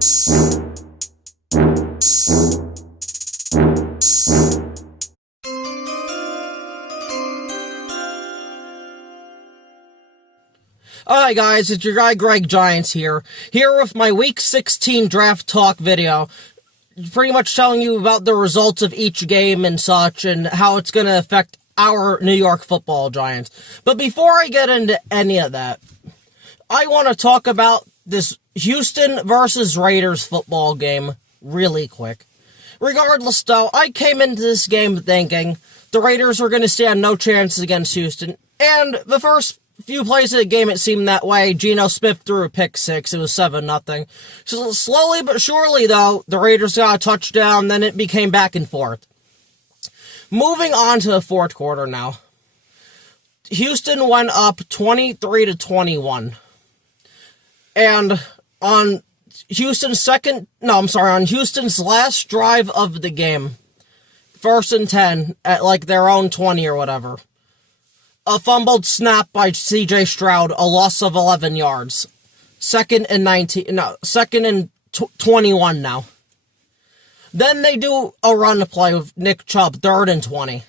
Alright guys, it's your guy Greg Giants here with my Week 16 Draft Talk video, pretty much telling you about the results of each game and such, and how it's going to affect our New York Football Giants. But before I get into any of that, I want to talk about this Houston versus Raiders football game really quick. Regardless though, I came into this game thinking the Raiders were going to stand no chance against Houston, and the first few plays of the game, it seemed that way. Geno Smith threw a pick six. It was 7-0. So slowly but surely, though, the Raiders got a touchdown. Then it became back and forth. Moving on to the fourth quarter now. Houston went up 23-21. And on Houston's last drive of the game, 1st and 10, at like their own 20 or whatever, a fumbled snap by C.J. Stroud, a loss of 11 yards. 2nd and 21 now. Then they do a run play with Nick Chubb, 3rd and 20.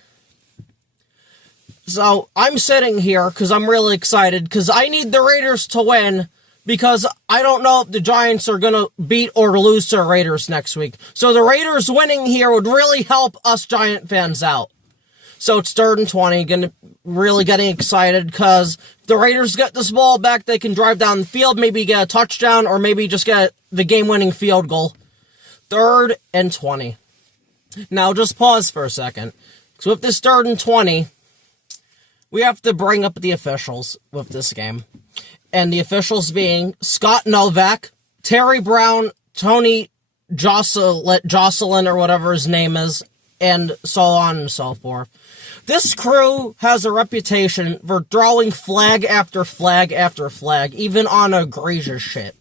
So I'm sitting here because I'm really excited because I need the Raiders to win because I don't know if the Giants are going to beat or lose to the Raiders next week. So the Raiders winning here would really help us Giant fans out. So it's 3rd and 20, really getting excited because if the Raiders get this ball back, they can drive down the field, maybe get a touchdown, or maybe just get the game-winning field goal. 3rd and 20. Now, just pause for a second. So with this 3rd and 20, we have to bring up the officials with this game. And the officials being Scott Novak, Terry Brown, Tony Jocelyn, or whatever his name is, and so on and so forth. This crew has a reputation for throwing flag after flag after flag, even on egregious shit.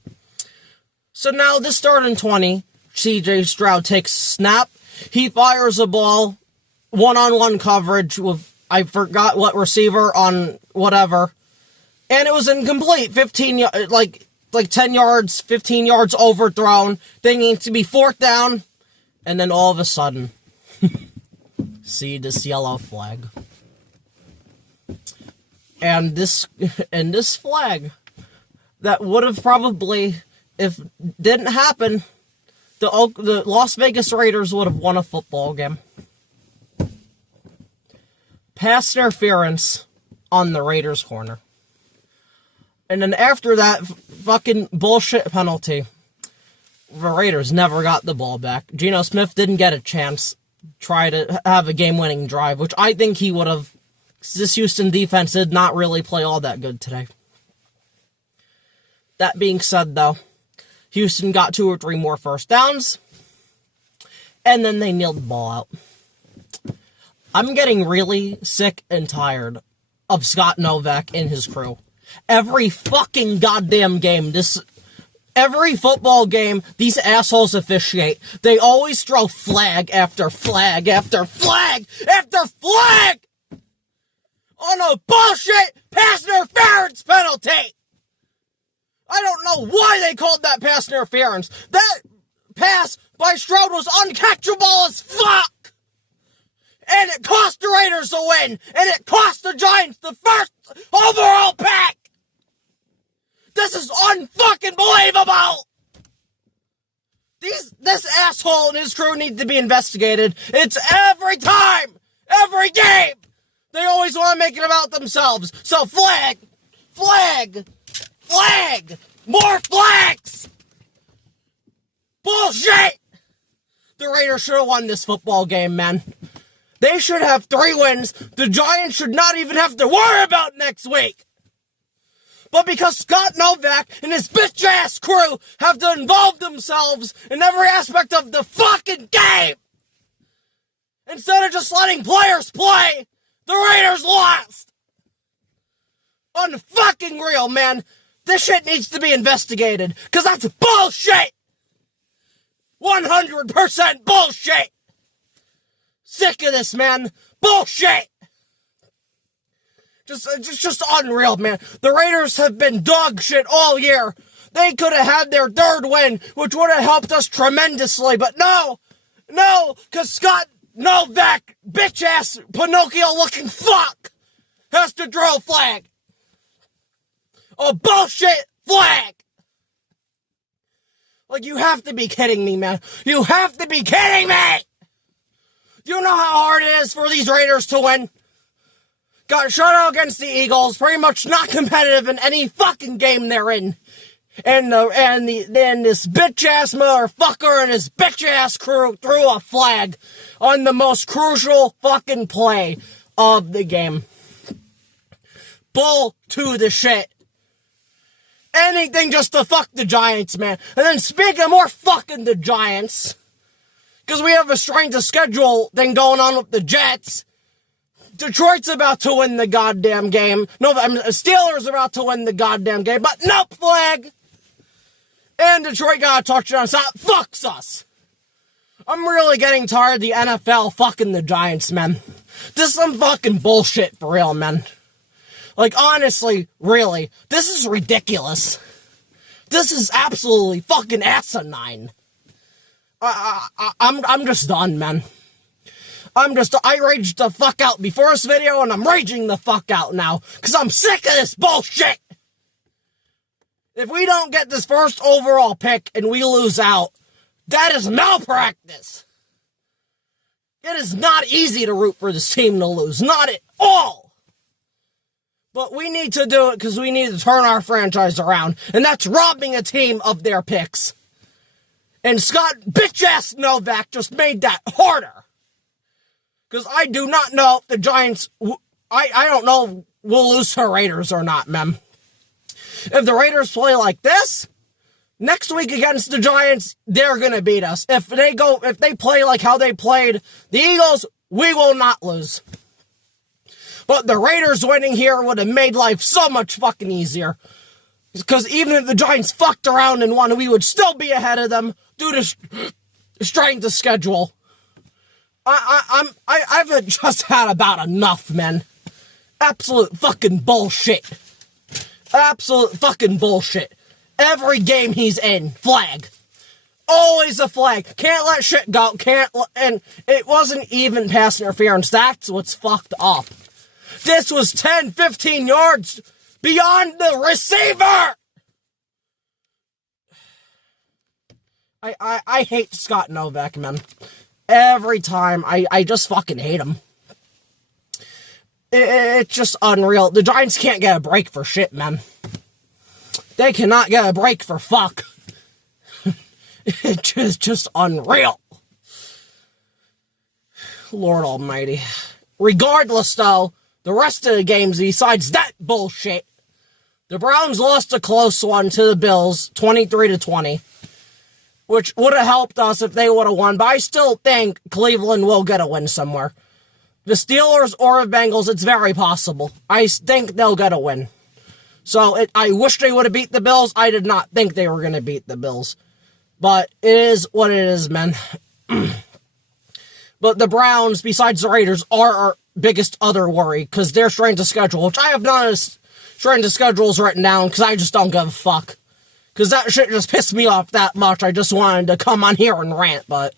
So now this 3rd and 20, C.J. Stroud takes a snap. He fires a ball, one-on-one coverage with, I forgot what receiver on whatever, and it was incomplete. 10 yards, 15 yards overthrown. They need to be 4th down, and then all of a sudden, see this yellow flag. And this flag that would have probably, if didn't happen, the Las Vegas Raiders would have won a football game. Pass interference on the Raiders' corner. And then after that fucking bullshit penalty, the Raiders never got the ball back. Geno Smith didn't get a chance try to have a game-winning drive, which I think he would have. This Houston defense did not really play all that good today. That being said, though, Houston got 2 or 3 more first downs, and then they kneeled the ball out. I'm getting really sick and tired of Scott Novak and his crew. Every fucking goddamn game, every football game, these assholes officiate. They always throw flag after flag after flag after flag on a bullshit pass interference penalty. I don't know why they called that pass interference. That pass by Stroud was uncatchable as fuck. And it cost the Raiders a win. And it cost the Giants the first overall pick. This is unfucking believable! This asshole and his crew need to be investigated. It's every time! Every game! They always want to make it about themselves. So flag! Flag! Flag! More flags! Bullshit! The Raiders should have won this football game, man. They should have 3 wins. The Giants should not even have to worry about next week. But because Scott Novak and his bitch-ass crew have to involve themselves in every aspect of the fucking game, instead of just letting players play, the Raiders lost. Unfucking real, man. This shit needs to be investigated, because that's bullshit. 100% bullshit. Sick of this, man. Bullshit. It's just unreal, man. The Raiders have been dog shit all year. they could have had their third win, which would have helped us tremendously, but no, because Scott Novak, bitch-ass, Pinocchio-looking fuck, has to draw a flag. A bullshit flag. Like, you have to be kidding me, man. You have to be kidding me! Do you know how hard it is for these Raiders to win? Got shut out against the Eagles, pretty much not competitive in any fucking game they're in. And then this bitch-ass motherfucker and his bitch-ass crew threw a flag on the most crucial fucking play of the game. Bull to the shit. Anything just to fuck the Giants, man. And then speaking of more fucking the Giants, because we have a strength of schedule thing going on with the Jets, Detroit's about to win the goddamn game. No, Steelers are about to win the goddamn game, but no flag. And Detroit got a touchdown, so that fucks us. I'm really getting tired of the NFL fucking the Giants, man. This is some fucking bullshit for real, man. Like, honestly, really, this is ridiculous. This is absolutely fucking asinine. I'm just done, man. I raged the fuck out before this video, and I'm raging the fuck out now, because I'm sick of this bullshit. If we don't get this first overall pick and we lose out, that is malpractice. It is not easy to root for this team to lose. Not at all. But we need to do it because we need to turn our franchise around. And that's robbing a team of their picks. And Scott bitch-ass Novak just made that harder. Because I do not know if the Giants, I don't know if we'll lose to Raiders or not, man. If the Raiders play like this, next week against the Giants, they're going to beat us. If they play like how they played the Eagles, we will not lose. But the Raiders winning here would have made life so much fucking easier. Because even if the Giants fucked around and won, we would still be ahead of them due to strength of schedule. I've just had about enough, man. Absolute fucking bullshit. Absolute fucking bullshit. Every game he's in, flag. Always a flag. Can't let shit go. And it wasn't even pass interference. That's what's fucked up. This was 10, 15 yards beyond the receiver. I hate Scott Novak, man. Every time. I just fucking hate him. It's just unreal. The Giants can't get a break for shit, man. They cannot get a break for fuck. It's just unreal. Lord almighty. Regardless, though, the rest of the games, besides that bullshit, the Browns lost a close one to the Bills, 23-20, which would have helped us if they would have won, but I still think Cleveland will get a win somewhere. The Steelers or the Bengals, it's very possible. I think they'll get a win. So, I wish they would have beat the Bills. I did not think they were going to beat the Bills. But it is what it is, man. But the Browns, besides the Raiders, are our biggest other worry, because they're strength of schedule, which I have none of strength of schedules written down, because I just don't give a fuck. Because that shit just pissed me off that much. I just wanted to come on here and rant, but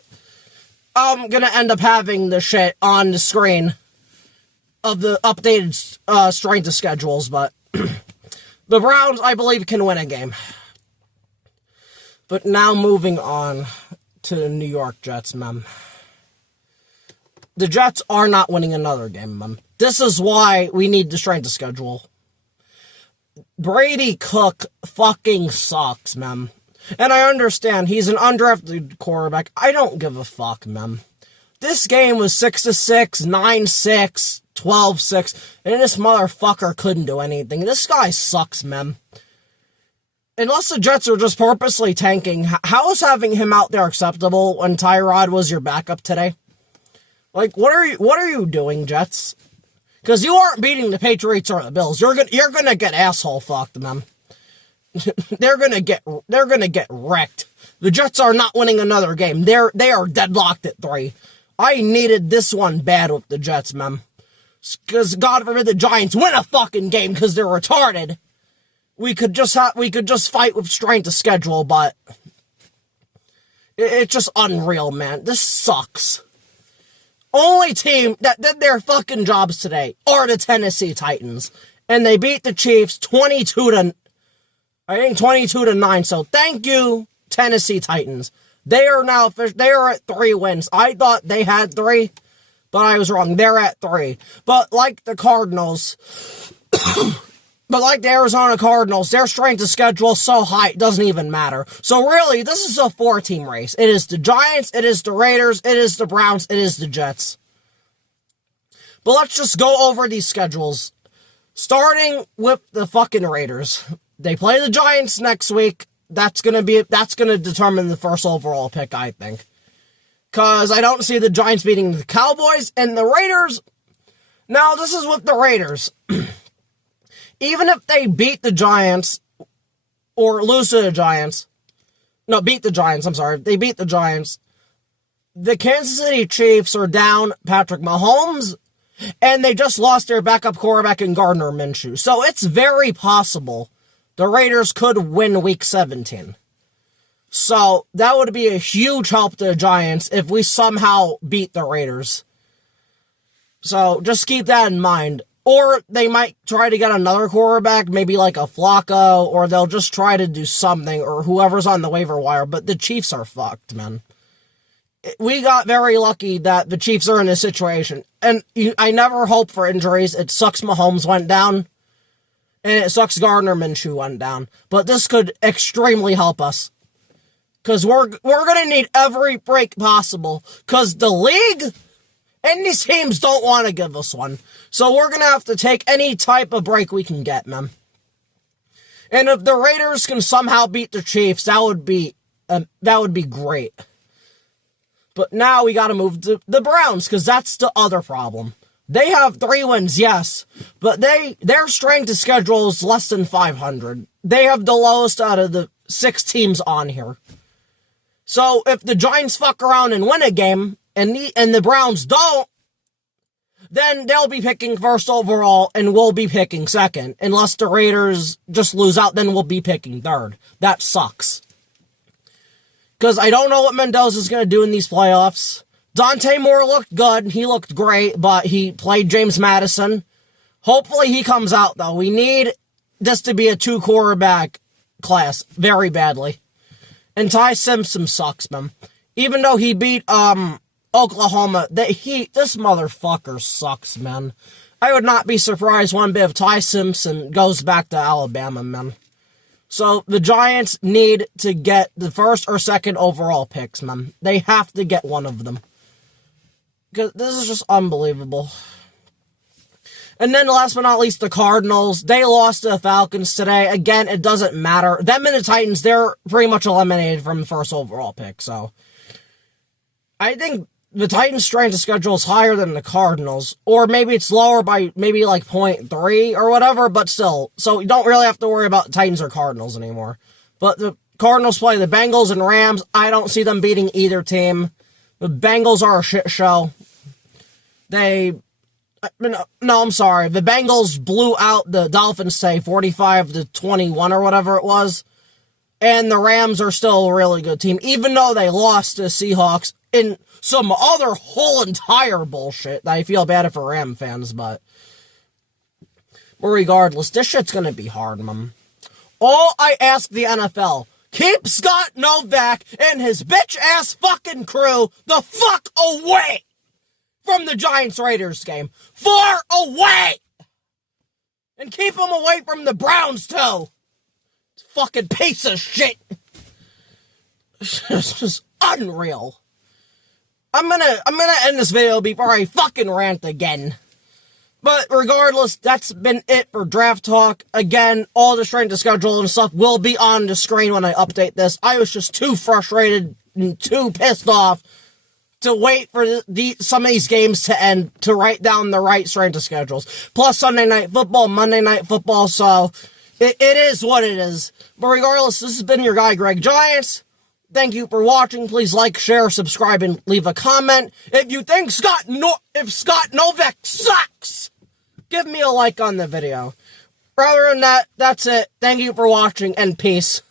I'm gonna end up having the shit on the screen of the updated strength of schedules, but the Browns, I believe, can win a game. But now moving on to the New York Jets, man. The Jets are not winning another game, man. This is why we need the strength of schedule. Brady Cook fucking sucks, man. And I understand, he's an undrafted quarterback. I don't give a fuck, man. This game was 6-6, 9-6, 12-6, and this motherfucker couldn't do anything. This guy sucks, man. Unless the Jets are just purposely tanking, how is having him out there acceptable when Tyrod was your backup today? Like, what are you doing, Jets? Because you aren't beating the Patriots or the Bills. You're gonna get asshole fucked, man. They're gonna get wrecked. The Jets are not winning another game. They are deadlocked at 3. I needed this one bad with the Jets, man. Because God forbid the Giants win a fucking game because they're retarded. we could just fight with strength of schedule, but it's just unreal, man. This sucks. Only team that did their fucking jobs today are the Tennessee Titans. And they beat the Chiefs 22-9. So thank you, Tennessee Titans. They are at 3 wins. I thought they had 3, but I was wrong. They're at 3. But like the Cardinals, but like the Arizona Cardinals, their strength of schedule is so high it doesn't even matter. So really, this is a 4-team race. It is the Giants, it is the Raiders, it is the Browns, it is the Jets. But let's just go over these schedules. Starting with the fucking Raiders. They play the Giants next week. That's gonna determine the first overall pick, I think. Cause I don't see the Giants beating the Cowboys and the Raiders. Now, this is with the Raiders. Even if they beat the Giants, or lose to the Giants, no, beat the Giants, I'm sorry, if they beat the Giants, the Kansas City Chiefs are down Patrick Mahomes, and they just lost their backup quarterback in Gardner Minshew. So it's very possible the Raiders could win Week 17. So that would be a huge help to the Giants if we somehow beat the Raiders. So just keep that in mind. Or they might try to get another quarterback, maybe like a Flacco, or they'll just try to do something, or whoever's on the waiver wire. But the Chiefs are fucked, man. We got very lucky that the Chiefs are in this situation. And I never hope for injuries. It sucks Mahomes went down. And it sucks Gardner Minshew went down. But this could extremely help us. Because we're going to need every break possible. Because the league and these teams don't want to give us one. So we're going to have to take any type of break we can get, man. And if the Raiders can somehow beat the Chiefs, that would be great. But now we got to move to the Browns, because that's the other problem. They have 3 wins, yes, but their strength of schedule is less than 500. They have the lowest out of the 6 teams on here. So if the Giants fuck around and win a game, and the Browns don't, then they'll be picking first overall, and we'll be picking second. Unless the Raiders just lose out, then we'll be picking third. That sucks. Because I don't know what Mendoza's going to do in these playoffs. Dante Moore looked good. He looked great, but he played James Madison. Hopefully he comes out, though. We need this to be a 2-quarterback class very badly. And Ty Simpson sucks, man. Even though he beat Oklahoma, this motherfucker sucks, man. I would not be surprised one bit if Ty Simpson goes back to Alabama, man. So, the Giants need to get the first or second overall picks, man. They have to get one of them. Because this is just unbelievable. And then, last but not least, the Cardinals. They lost to the Falcons today. Again, it doesn't matter. Them and the Titans, they're pretty much eliminated from the first overall pick. So, I think the Titans' strength of schedule is higher than the Cardinals. Or maybe it's lower by maybe like 0.3 or whatever, but still. So you don't really have to worry about Titans or Cardinals anymore. But the Cardinals play the Bengals and Rams. I don't see them beating either team. The Bengals are a shit show. No, I'm sorry. The Bengals blew out the Dolphins, say, 45-21 or whatever it was. And the Rams are still a really good team, even though they lost to the Seahawks in some other whole entire bullshit that I feel bad for Ram fans, but regardless, this shit's gonna be hard, man. All I ask the NFL, keep Scott Novak and his bitch-ass fucking crew the fuck away from the Giants-Raiders game. Far away! And keep them away from the Browns, too. Fucking piece of shit. It's just unreal. I'm gonna end this video before I fucking rant again. But regardless, that's been it for Draft Talk. Again, all the strength of schedule and stuff will be on the screen when I update this. I was just too frustrated and too pissed off to wait for some of these games to end to write down the right strength of schedules. Plus Sunday Night Football, Monday Night Football, so it is what it is. But regardless, this has been your guy, Greg Giants. Thank you for watching. Please like, share, subscribe, and leave a comment. If you think Scott Novak sucks, give me a like on the video. Other than that, that's it. Thank you for watching, and peace.